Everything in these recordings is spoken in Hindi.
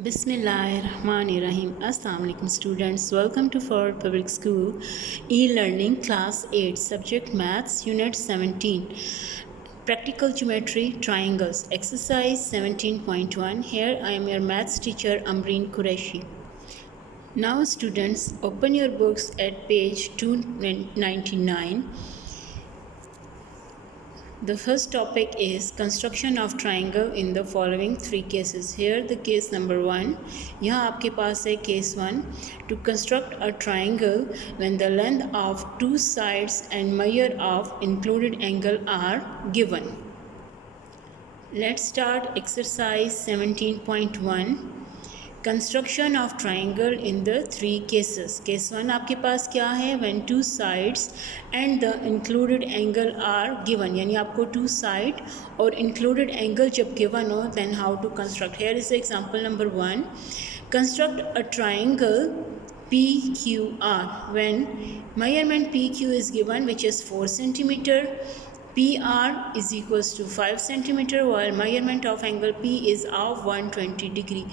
Bismillahirrahmanirrahim. Assalamu alaikum students. Welcome to Ford Public School e-learning class 8 subject maths unit 17 practical geometry triangles exercise 17.1. Here I am your maths teacher Amreen Qureshi. Now students, open your books at page 299. The first topic is construction of triangle in the following three cases. Here the case number 1. यहाँ आपके पास है case 1. To construct a triangle when the length of two sides and measure of included angle are given. Let's start exercise 17.1. Construction of triangle in the three cases. Case 1 आपके पास क्या है? When two sides and the included angle are given, यानी आपको टू साइड और इंक्लूडेड एंगल जब गिवन हो then how to construct. Here is example number 1. Construct a triangle PQR when measurement PQ is given which is 4 cm, PR is equals to 5 cm while measurement of angle P is of 120 degree.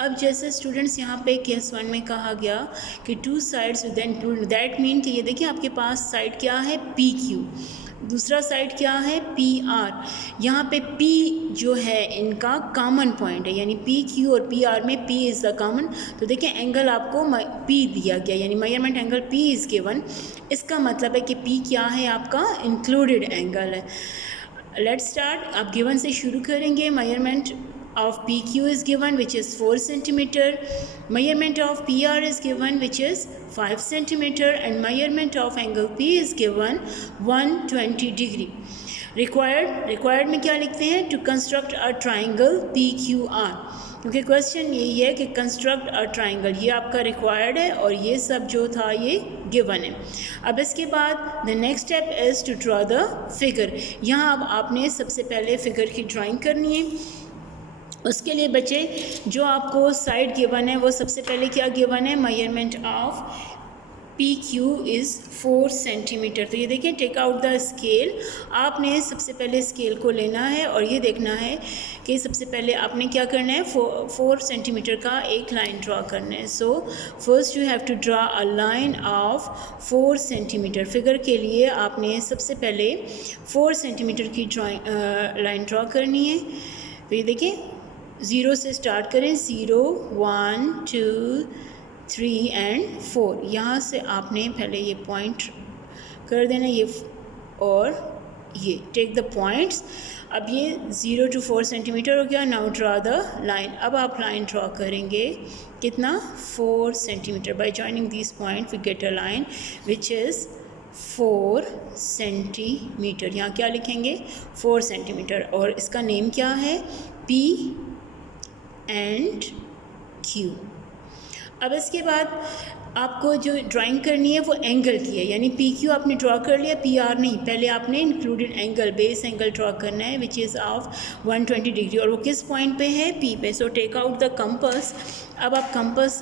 अब जैसे स्टूडेंट्स यहाँ पे केस 1 में कहा गया कि two sides with include, that mean कि ये देखिए आपके पास साइड क्या है PQ, दूसरा साइड क्या है PR. यहाँ पे P जो है इनका कॉमन पॉइंट है, यानी PQ और PR में P इज़ द कॉमन. तो देखिए एंगल आपको P दिया गया, यानी measurement angle P is given. इसका मतलब है कि P क्या है? आपका इंक्लूडेड एंगल है. Let's start. आप गिवन से शुरू करेंगे. Measurement of PQ is given which is 4 cm, measurement of PR is given which is 5 cm and measurement of angle P is given 120 degree. Required में क्या लिखते हैं? To construct a triangle PQR. क्योंकि क्वेश्चन यही है कि कंस्ट्रक्ट अ ट्राइंगल, ये आपका रिक्वायर्ड है और ये सब जो था ये गिवन है. अब इसके बाद the next step is to draw the figure. यहाँ अब आपने सबसे पहले फ़िगर की ड्राइंग करनी है. उसके लिए बच्चे जो आपको साइड गिवन है वो सबसे पहले क्या गिवन है? Measurement of PQ is 4 centimetre. तो ये देखिए टेक आउट द स्केल. आपने सबसे पहले स्केल को लेना है और ये देखना है कि सबसे पहले आपने क्या करना है? 4 सेंटीमीटर का एक लाइन ड्रॉ करना है. So first you have to draw a line of 4 centimetre. Figure के लिए आपने सबसे पहले 4 सेंटीमीटर की लाइन ड्रॉ करनी है. तो ये देखिए 0 से स्टार्ट करें. 0 1 2 3 एंड 4. यहाँ से आपने पहले ये पॉइंट कर देना, ये और ये टेक द पॉइंट्स. अब ये 0 to 4 सेंटीमीटर हो गया. Now draw the line. अब आप लाइन ड्रॉ करेंगे कितना? 4 centimetre. By joining this point we get a line which is 4 centimetre. यहाँ क्या लिखेंगे? 4 सेंटीमीटर. और इसका नेम क्या है? P and Q. अब इसके बाद आपको जो ड्राइंग करनी है वो एंगल की है, यानी PQ आपने ड्रॉ कर लिया, PR नहीं. पहले आपने included angle, base angle draw करना है विच इज़ ऑफ 120 डिग्री. और वो किस पॉइंट पे है? P पे. So take out the compass. अब आप कंपस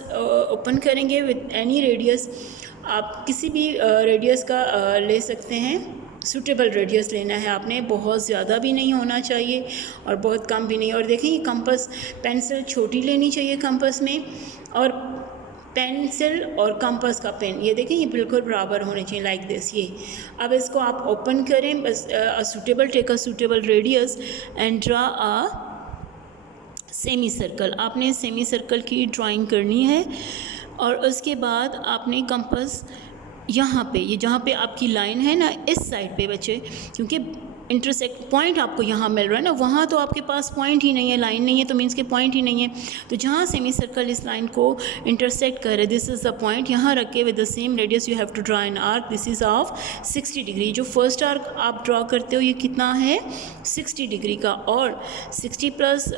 ओपन करेंगे विद एनी रेडियस. आप किसी भी रेडियस का ले सकते हैं. सूटेबल रेडियस लेना है आपने, बहुत ज़्यादा भी नहीं होना चाहिए और बहुत कम भी नहीं. और देखें ये कंपस, पेंसिल छोटी लेनी चाहिए कंपस में, और पेंसिल और कंपस का पेन ये देखें ये बिल्कुल बराबर होने चाहिए लाइक दिस. ये अब इसको आप ओपन करें. बस take a suitable radius and draw a semi circle. आपने सेमी सर्कल की ड्राइंग करनी है और उसके बाद आपने कंपस यहाँ पे, ये जहाँ पे आपकी लाइन है ना, इस साइड पे बच्चे, क्योंकि इंटरसेक्ट पॉइंट आपको यहाँ मिल रहा है ना, वहाँ तो आपके पास पॉइंट ही नहीं है, लाइन नहीं है, तो मीन्स के पॉइंट ही नहीं है. तो जहाँ सेमी सर्कल इस लाइन को इंटरसेक्ट करे, दिस इज़ द पॉइंट. यहाँ रख के with the same radius you have to draw an arc. This is of 60 degree. जो फर्स्ट आर्क आप ड्रॉ करते हो ये कितना है? 60 डिग्री का. और 60 प्लस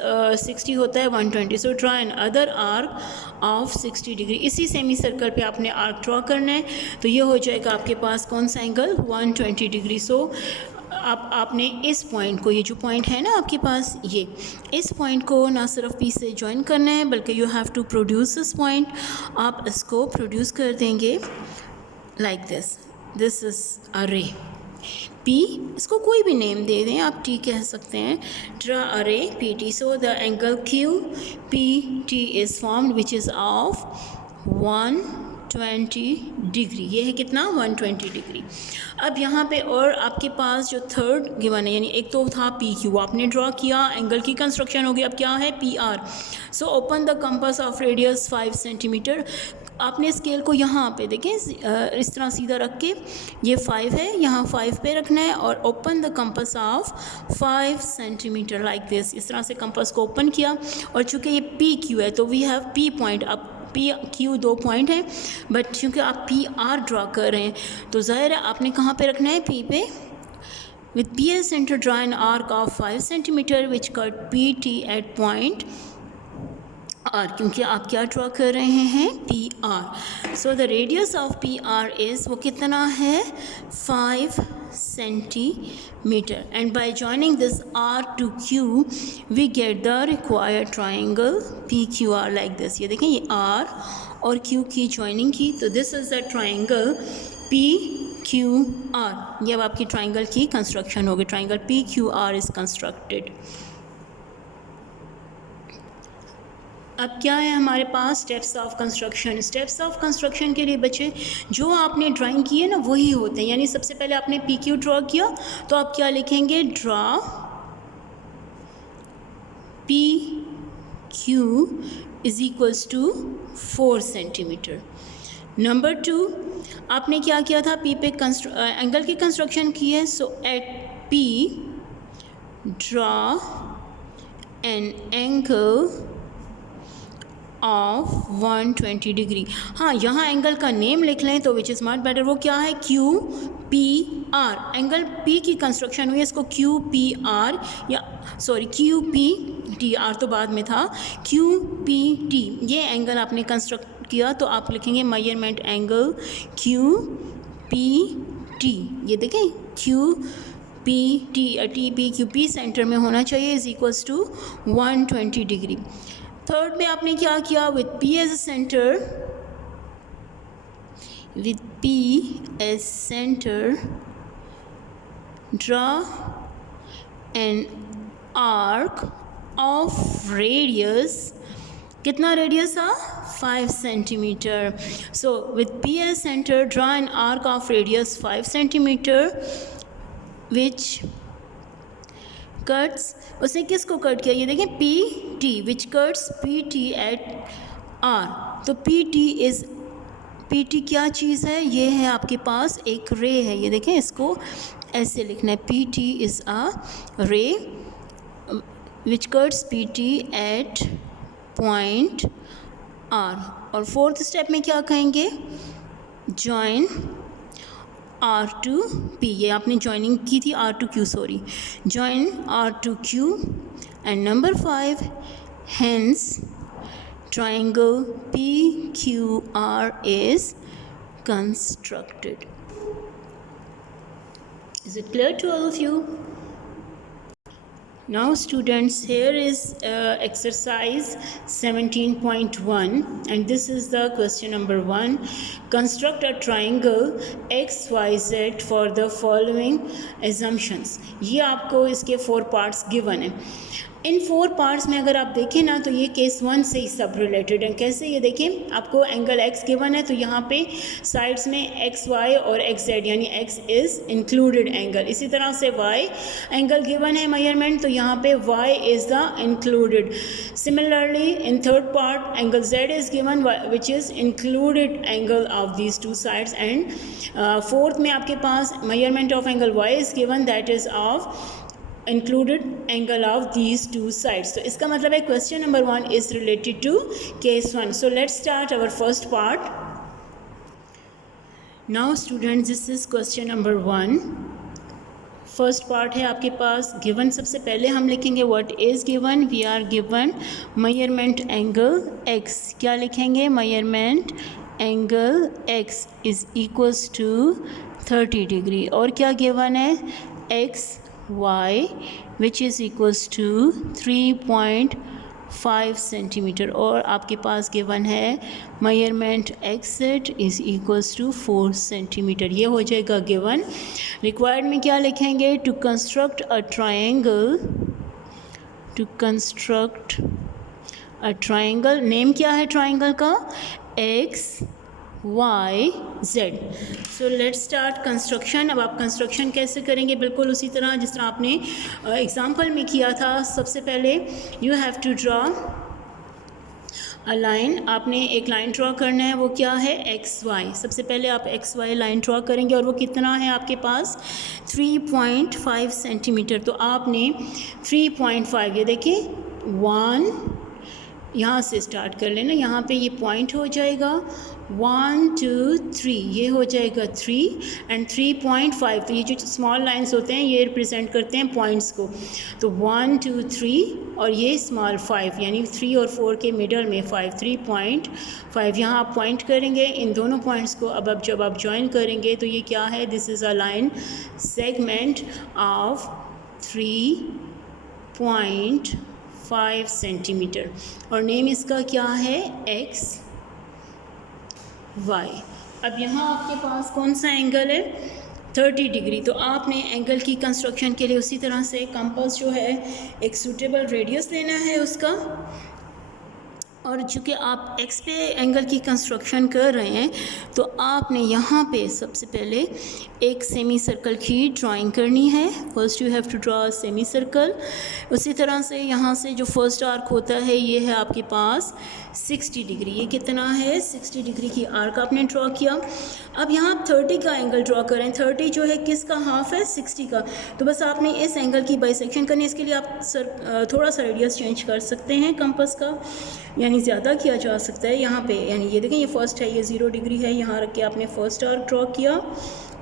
60 होता है 120. So draw an other arc of 60 degree. इसी सेमी सर्कल पे आपने आर्क ड्रॉ करना है. तो ये हो जाएगा आपके पास कौन सा एंगल? 120 डिग्री. सो आपने इस पॉइंट को, ये जो पॉइंट है ना आपके पास, ये इस पॉइंट को ना सिर्फ P से ज्वाइन करना है बल्कि you have to produce this point. आप इसको प्रोड्यूस कर देंगे like this. This is a ray. P, इसको कोई भी नेम दे दें आप, T कह सकते हैं. Draw a ray PT. So the angle QPT is formed which is of 120 degree. ये है कितना 120 डिग्री. अब यहाँ पे और आपके पास जो थर्ड गिवन है, यानी एक तो था PQ आपने ड्रॉ किया, एंगल की कंस्ट्रक्शन होगी. अब क्या है PR. So open the compass of radius 5 centimetre. आपने स्केल को यहाँ पे देखें इस तरह सीधा रख के, ये 5 है, यहाँ 5 पे रखना है और open the compass of 5 centimetre like this. इस तरह से कंपास को ओपन किया और चूँकि ये PQ है तो वी हैव P पॉइंट. अब PQ 2 पॉइंट है, बट क्योंकि आप PR ड्रा कर रहे हैं तो ज़ाहिर है आपने कहाँ पे रखना है, P पे. With PS centre draw an arc of 5 centimetre which cut PT at point R, क्योंकि आप क्या ड्रॉ कर रहे हैं, PR. So the radius of PR is, वो कितना है 5 centimetre. And by joining this R to Q we get the required triangle PQR like this. ये देखें, ये R और Q की जॉइनिंग की, तो this is the triangle PQR. ये अब आपकी ट्राइंगल की कंस्ट्रक्शन होगी. Triangle PQR is constructed. अब क्या है हमारे पास, steps of construction. Steps of construction के लिए बच्चे जो आपने ड्राइंग की है ना वही होते हैं. यानी सबसे पहले आपने PQ ड्रॉ किया तो आप क्या लिखेंगे, draw PQ is equals to 4 centimetre. Number 2, आपने क्या किया था, P पे एंगल की कंस्ट्रक्शन की है. So at P draw an angle of 120 degree. हाँ, यहाँ एंगल का नेम लिख लें तो विच इज़ मच बेटर. वो क्या है, QPR. एंगल P की कंस्ट्रक्शन हुई है, इसको QPR या सॉरी QPT, R तो बाद में था, QPT. ये एंगल आपने कंस्ट्रक्ट किया तो आप लिखेंगे मेजरमेंट एंगल QPT. ये देखें QPT, TPQP सेंटर में होना चाहिए, is equals to 120 degree. Third में आपने क्या किया, with P as centre, with P as center draw an arc of radius, कितना रेडियस था 5 centimetre. So with P as center draw an arc of radius 5 centimetre which cuts, उसने किसको कट किया, ये देखें PT which cuts PT at R. तो PT क्या चीज़ है, ये है आपके पास एक रे है. ये देखें, इसको ऐसे लिखना है, PT is a ray which cuts PT at point R. और फोर्थ स्टेप में क्या कहेंगे, जॉइन R to P. ये आपने जॉइनिंग की थी R to Q, sorry, join R to Q. And number 5, hence triangle PQR is constructed. Is it clear to all of you? Now students, here is exercise 17.1 and this is the question number 1. Construct a triangle XYZ for the following assumptions. ये आपको इसके 4 parts given है. इन 4 पार्ट्स में अगर आप देखें ना तो ये केस 1 से ही सब रिलेटेड है. कैसे, ये देखें, आपको एंगल x गिवन है तो यहाँ पे साइड्स में x y और x z, यानी x इज़ इंक्लूडेड एंगल. इसी तरह से y एंगल गिवन है मेजरमेंट तो यहाँ पे y is the included. Similarly in third part angle z is given which is included angle of these 2 sides. And fourth में आपके पास measurement of angle y is given that is of included angle of these 2 sides. So इसका मतलब है question number 1 is related to case 1. So let's start our first part. Now students, this is question number 1. First part है आपके पास गिवन. सबसे पहले हम लिखेंगे what is given. We are given measurement angle x. क्या लिखेंगे, measurement angle x is equals to 30 degree. और क्या गिवन है, x y which is equals to 3.5 5 centimetre और आपके पास गिवन है measurement X Z is equals to 4 centimetre. ये हो जाएगा गिवन। रिक्वायर्ड में क्या लिखेंगे? To construct a triangle, to construct a triangle, name क्या है ट्रायंगल का? X Y Z. So let's start construction. अब आप कंस्ट्रक्शन कैसे करेंगे? बिल्कुल उसी तरह जिस तरह आपने एग्जाम्पल में किया था। सबसे पहले you have to draw a line, आपने एक लाइन ड्रॉ करना है, वो क्या है? X Y. सबसे पहले आप एक्स वाई लाइन ड्रॉ करेंगे और वो कितना है आपके पास? 3.5 सेंटीमीटर। तो आपने 3.5, ये देखिए 1, यहाँ से स्टार्ट कर लेना, यहाँ पे ये पॉइंट हो जाएगा 1 2 3, ये हो जाएगा 3 एंड 3.5। तो ये जो स्मॉल लाइंस होते हैं ये रिप्रेजेंट करते हैं पॉइंट्स को। तो 1 2 3 और ये स्मॉल 5, यानी 3 और 4 के मिडल में 5, 3.5 यहाँ आप पॉइंट करेंगे इन दोनों पॉइंट्स को। अब जब आप ज्वाइन करेंगे तो ये क्या है? This is a line segment of 3.5 centimetre और नेम इसका क्या है? X Y. अब यहाँ आपके पास कौन सा एंगल है? 30 डिग्री। तो आपने एंगल की कंस्ट्रक्शन के लिए उसी तरह से कंपास जो है एक सूटेबल रेडियस लेना है उसका, और चूँकि आप एक्स पे एंगल की कंस्ट्रक्शन कर रहे हैं तो आपने यहाँ पे सबसे पहले एक सेमी सर्कल की ड्राइंग करनी है। First you have to draw semi circle. उसी तरह से यहाँ से जो फर्स्ट आर्क होता है ये है आपके पास 60 डिग्री। ये कितना है? 60 डिग्री की आर्क आपने ड्रॉ किया। अब यहाँ आप 30 का एंगल ड्रॉ करें। 30 जो है किसका हाफ है? 60 का। तो बस आपने इस एंगल की बाइसेक्शन करनी है। इसके लिए आप थोड़ा सा रेडियस चेंज कर सकते हैं कंपास का, यानी ज़्यादा किया जा सकता है यहाँ पे। यानी ये देखें, ये फर्स्ट है, ये 0 डिग्री है, यहाँ रख के आपने फर्स्ट आर्क ड्रॉ किया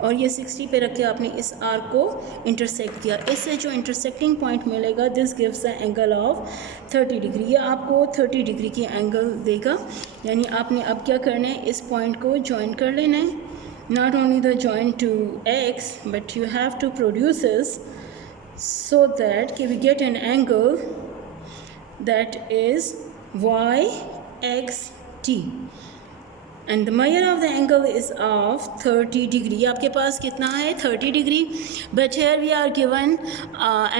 और ये 60 पे रख के आपने इस आर्क को इंटरसेक्ट किया। इससे जो इंटरसेक्टिंग पॉइंट मिलेगा this gives the angle of 30 degree. ये आपको 30 डिग्री की एंगल देगा। यानी आपने अब क्या करना है? इस पॉइंट को ज्वाइन कर लेना है। Not only the join to X but you have to produce this so that we get an angle that is y x t and the measure of the angle is of 30 degree. आपके पास कितना है? 30 degree. but here we are given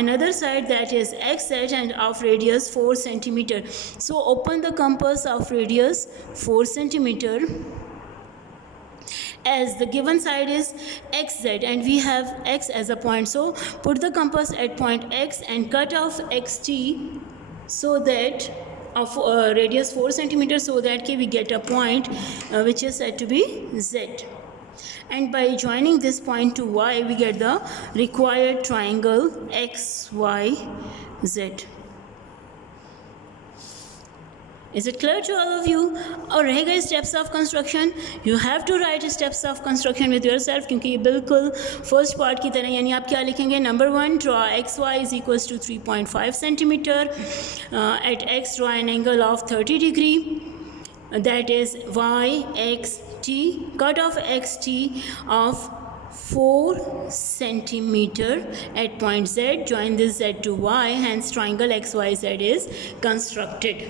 another side that is x z and of radius 4 centimeter. so open the compass of radius 4 centimeter as the given side is xz and we have x as a point. so put the compass at point x and cut off xt so that of radius 4 centimeter so that we get a point which is said to be z, and by joining this point to y we get the required triangle xyz. Is it clear to all of you? और रह गए steps of construction. You have to write steps of construction with yourself क्योंकि ये बिल्कुल first part की तरह। यानी आप क्या लिखेंगे? number 1 draw xy is equals to 3.5 centimeter at x draw an angle of 30 degree that is y x t, cut off xt of 4 centimeter at point z, join this z to y, hence triangle xyz is constructed.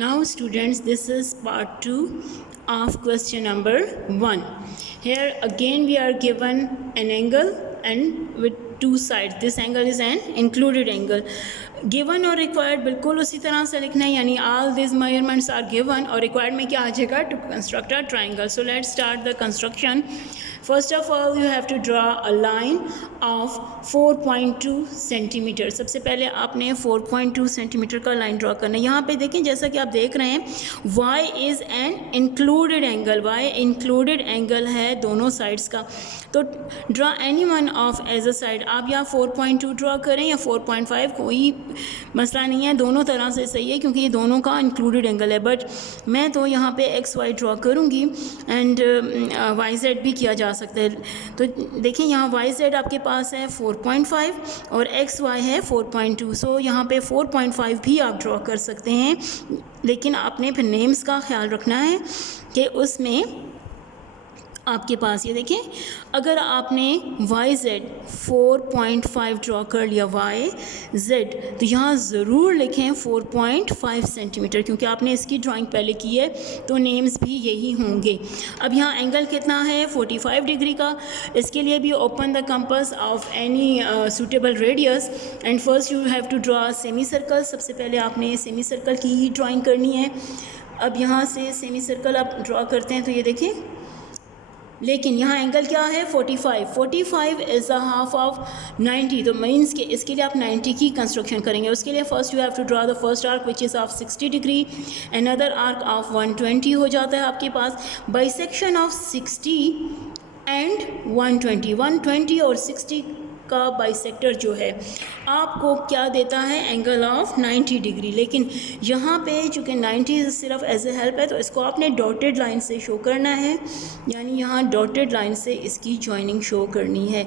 Now students, this is part 2 of question number 1. Here again we are given an angle and with two sides. This angle is an included angle. Given और required बिल्कुल उसी तरह से लिखना है, यानी all these measurements are given और required में क्या आ जाएगा? To construct a triangle. So let's start the construction. First of all you have to draw a line of 4.2 centimetre. सबसे पहले आपने 4.2 सेंटीमीटर का लाइन ड्रॉ करना है। यहाँ पे देखें, जैसा कि आप देख रहे हैं y is an included angle. y included angle है दोनों साइड्स का। तो draw any one of as a side. आप यहाँ 4.2 ड्रॉ करें या 4.5, कोई मसला नहीं है, दोनों तरह से सही है क्योंकि ये दोनों का इंक्लूडेड एंगल है। बट मैं तो यहाँ पे एक्स वाई ड्रॉ करूँगी एंड वाई जेड भी किया जा सकता है। तो देखें यहाँ वाई जेड आपके पास है 4.5 और एक्स वाई है 4.2। सो यहाँ पे 4.5 भी आप ड्रॉ कर सकते हैं, लेकिन आपने फिर नेम्स का ख्याल रखना है कि उसमें आपके पास ये देखें, अगर आपने वाई जेड 4.5 ड्रॉ कर लिया वाई जेड, तो यहाँ ज़रूर लिखें 4.5 सेंटीमीटर, क्योंकि आपने इसकी ड्राइंग पहले की है तो नेम्स भी यही होंगे। अब यहाँ एंगल कितना है 45 डिग्री का। इसके लिए भी open the compass of any suitable radius and first you have to draw semi circle. सबसे पहले आपने सेमी सर्कल की ही ड्राइंग करनी है। अब यहाँ से सेमी सर्कल आप ड्रॉ करते हैं तो ये देखें, लेकिन यहाँ एंगल क्या है 45 इज़ द हाफ ऑफ 90, तो मीन्स के इसके लिए आप 90 की कंस्ट्रक्शन करेंगे। उसके लिए first you have to draw the first arc which is of 60 degree, another arc of 120 हो जाता है आपके पास। बाइसेक्शन ऑफ 60 एंड 120 और 60 का बाइसेक्टर जो है आपको क्या देता है, एंगल ऑफ 90 डिग्री। लेकिन यहाँ पे चूँकि 90 सिर्फ एज ए हेल्प है तो इसको आपने डॉटेड लाइन से शो करना है, यानी यहाँ डॉटेड लाइन से इसकी जॉइनिंग शो करनी है,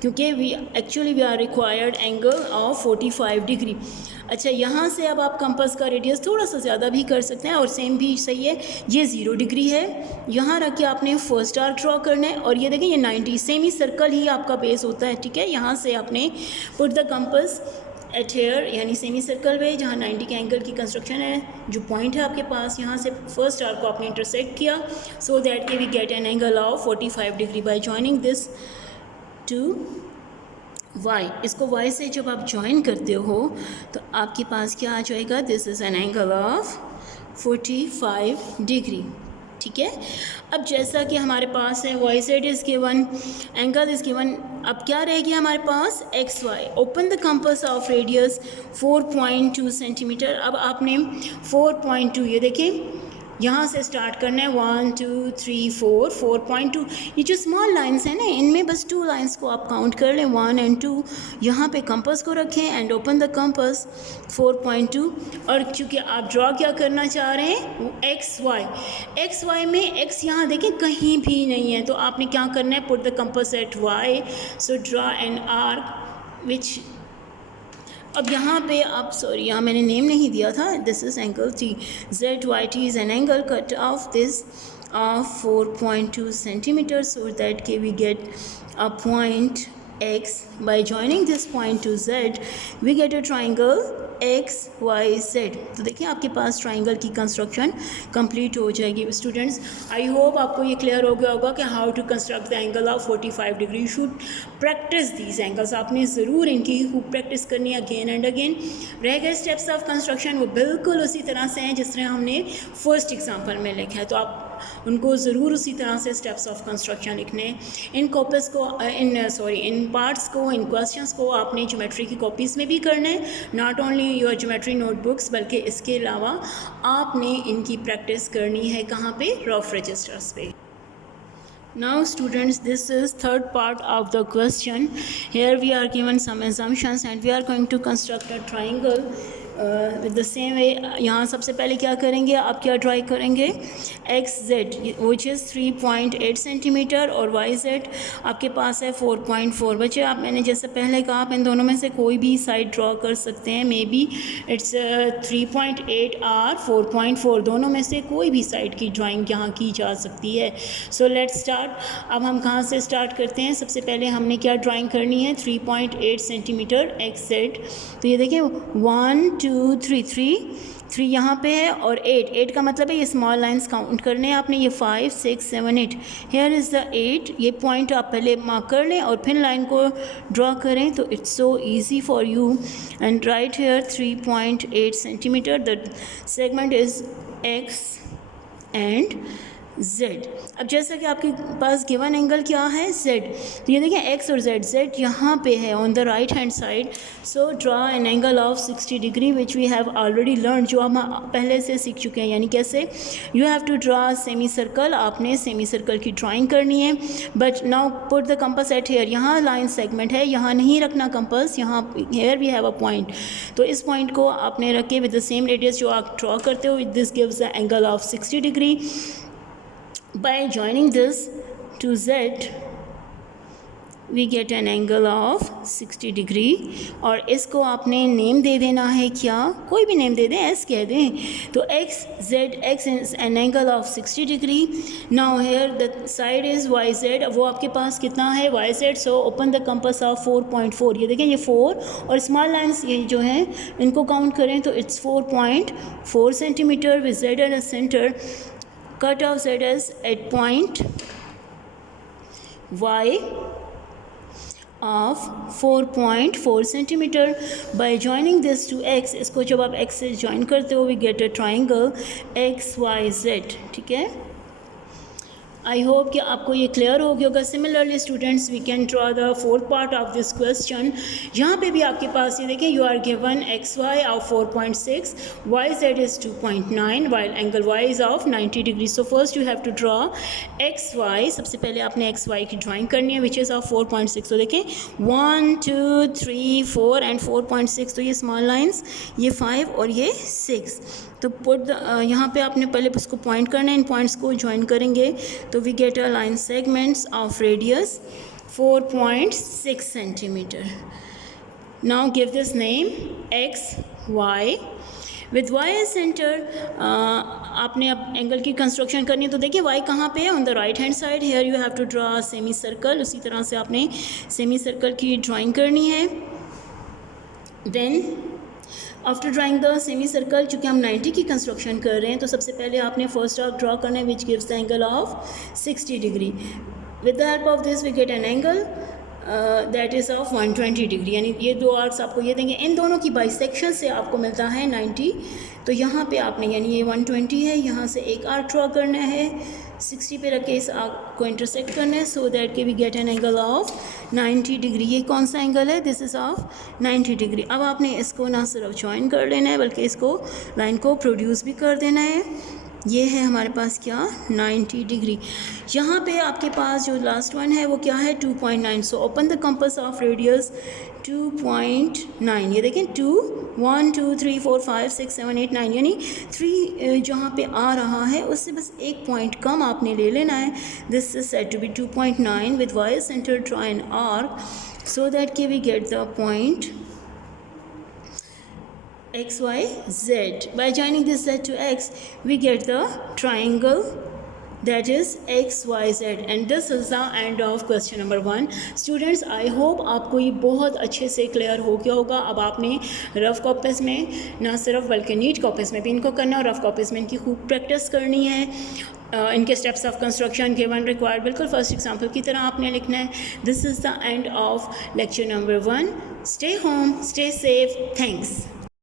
क्योंकि we are required angle of 45 degree. अच्छा, यहाँ से अब आप कंपास का रेडियस थोड़ा सा ज़्यादा भी कर सकते हैं और सेम भी सही है। ये 0 डिग्री है, यहाँ रख के आपने फर्स्ट आर्क ड्रॉ करना है और ये देखें ये 90 सेमी सर्कल ही आपका बेस होता है, ठीक है। यहाँ से आपने put the compass at here, यानी सेमी सर्कल वे जहाँ 90 के एंगल की कंस्ट्रक्शन है, जो पॉइंट है आपके पास, यहाँ से फर्स्ट आर्क को आपने इंटरसेक्ट किया सो दैट के we get an angle of 45 degree by joining this to y। इसको y से जब आप ज्वाइन करते हो तो आपके पास क्या आ जाएगा, this is an angle of 45 degree, ठीक है। अब जैसा कि हमारे पास है Y Z is given, angle is given, अब क्या रहेगी हमारे पास X Y. Open the compass of radius 4.2 centimetre. अब आपने 4.2, ये देखें यहाँ से स्टार्ट करना है 1 2 3 4 4.2। ये जो स्मॉल लाइंस हैं ना, इनमें बस 2 लाइंस को आप काउंट कर लें 1 और 2। यहाँ पे कंपास को रखें एंड ओपन द कंपास 4.2। और चूँकि आप ड्रॉ क्या करना चाह रहे हैं, एक्स वाई में एक्स यहाँ देखें कहीं भी नहीं है, तो आपने क्या करना है, put the compass at Y, so draw an arc which. अब यहाँ पे आप यहाँ मैंने नेम नहीं दिया था, this is angle T, ZYT is an angle cut of this of 4.2 centimetre, so that के we get a point X. By joining this point to Z, we get a triangle XYZ। तो देखिए आपके पास ट्राइंगल की कंस्ट्रक्शन कंप्लीट हो जाएगी। स्टूडेंट्स, आई होप आपको ये क्लियर हो गया होगा कि how to construct the angle of 45 degree. You should practise these angles, आपने ज़रूर इनकी खूब प्रैक्टिस करनी है अगेन एंड अगेन। रह गए स्टेप्स ऑफ कंस्ट्रक्शन, वो बिल्कुल उसी तरह से हैं जिस तरह हमने फर्स्ट एग्जाम्पल में लिखा है, तो आप उनको ज़रूर उसी तरह से स्टेप्स ऑफ कंस्ट्रक्शन लिखने। इन कॉपीज़ को इन पार्ट्स को, इन क्वेश्चंस को आपने ज्योमेट्री की कॉपीज़ में भी करना है, not only your geometry notebooks, बल्कि इसके अलावा आपने इनकी प्रैक्टिस करनी है कहाँ पे, रफ रजिस्टर्स पे। Now students, this is third part of the question. Here we are given some assumptions and we are going to construct a triangle with the same way। यहाँ सबसे पहले क्या करेंगे, आप क्या ड्राई करेंगे, x Z which is 3.8 centimetre और वाई जेड आपके पास है 4.4। बच्चे आप, मैंने जैसे पहले कहा, आप इन दोनों में से कोई भी साइड ड्रॉ कर सकते हैं, मे बी इट्स 3.8 और 4.4, दोनों में से कोई भी साइड की ड्राइंग यहाँ की जा सकती है। सो लेट्स स्टार्ट। अब हम कहाँ से स्टार्ट करते हैं, सबसे पहले हमने क्या ड्राइंग करनी है, 3.8 सेंटीमीटर एक्स जेड। तो ये देखें 1 2 3 यहाँ पे है और 8 का मतलब है ये स्मॉल लाइंस काउंट करने हैं आपने, ये 5 6 7 8, हेयर इज़ द 8। ये पॉइंट आप पहले मार्क कर लें और फिर लाइन को ड्रॉ करें, तो it's so easy for you and right here 3.8 centimetre, the segment is X and Z। अब जैसा कि आपके पास गिवन एंगल क्या है, Z, तो ये देखिए x और Z यहाँ पे है on the right hand side. So draw an angle of 60 degree which we have already learn, जो हम पहले से सीख चुके हैं। यानी कैसे, you have to draw semi circle, आपने सेमी सर्कल की ड्राइंग करनी है। But now put the compass at here, यहाँ लाइन सेगमेंट है, यहाँ नहीं रखना कंपास, यहाँ here we have a point, तो इस पॉइंट को आपने रखे विद द सेम रेडियस जो आप ड्रॉ करते हो, this gives the angle of 60 degree. By joining this to Z, we get an angle of 60 degree. और इसको आपने नेम दे देना है, क्या, कोई भी नेम दे दें, एस कह दें। तो X Z, X is an angle of 60 degree. Now here the side is Y Z, वो आपके पास कितना है Y Z, so open the compass of 4.4। ये देखें ये 4 और स्मॉल लाइन्स ये जो हैं इनको काउंट करें तो it's 4.4 centimetre with Z at the centre. Cut off Z is at point Y of 4.4 centimetre. By joining this to x, इसको जब आप x से ज्वाइन करते हो we get a triangle XYZ। ठीक है, आई होप कि आपको ये क्लियर हो गया होगा। Similarly students we can draw the fourth part of this question. यहाँ पे भी आपके पास ये देखें, you are given XY of 4.6, YZ is 2.9 while angle Y is of 90 degree. So first you have to draw XY, सबसे पहले आपने XY की ड्राइंग करनी है विच इज़ ऑफ 4.6। तो देखें 1 2 3 4 एंड 4.6, तो ये स्मॉल लाइन्स, ये 5 और ये 6। तो पुट यहाँ पे आपने पहले उसको पॉइंट करना है, इन पॉइंट्स को ज्वाइन करेंगे तो we get a line segments of radius 4.6 centimetre. Now give this name XY with Y as centre. आपने अब एंगल की कंस्ट्रक्शन करनी है, तो देखिए Y कहाँ पे है, on the right hand side. Here you have to draw semi circle, उसी तरह से आपने सेमी सर्कल की ड्राइंग करनी है। Then after drawing the semi circle, चूँकि हम 90 की कंस्ट्रक्शन कर रहे हैं तो सबसे पहले आपने फर्स्ट आर्क ड्रॉ करना है which gives the angle of 60 degree. With the help of this we get an angle that is of 120 degree. यानी ये दो आर्क्स आपको ये देंगे, इन दोनों की बाइसेक्शन से आपको मिलता है 90। तो यहाँ पे आपने, यानी ये 120 है, यहाँ से एक आर्क ड्रॉ करना है, 60 पे रख के इस आर्क को इंटरसेक्ट करना है, सो दैट के we get an angle of 90 degree. ये कौन सा एंगल है, दिस इज़ ऑफ 90 डिग्री। अब आपने इसको ना सिर्फ ज्वाइन कर लेना है बल्कि इसको लाइन को प्रोड्यूस भी कर देना है। ये है हमारे पास क्या, 90 डिग्री। यहाँ पे आपके पास जो लास्ट वन है वो क्या है, 2.9। सो open the compass of radius 2.9। ये देखें 2 1 2 3 4 5 6 7 8 9, यानी 3 जहाँ पे आ रहा है उससे बस एक पॉइंट कम आपने ले लेना है। This is said to be 2.9 with Y centre draw an arc so that के we get the point XYZ. By joining this Z to X, we get the triangle that is XYZ. And this is the end of question number 1. Students, I hope आपको ये बहुत अच्छे से क्लियर हो गया होगा। अब आपने रफ़ कॉपीज़ में ना सिर्फ बल्कि नीट कॉपीज़ में भी इनको करना है और रफ़ कॉपीज़ में इनकी खूब प्रैक्टिस करनी है। इनके steps of construction given required बिल्कुल फर्स्ट एग्जाम्पल की तरह आपने लिखना है। This is the end of lecture number 1. Stay home, stay safe. Thanks.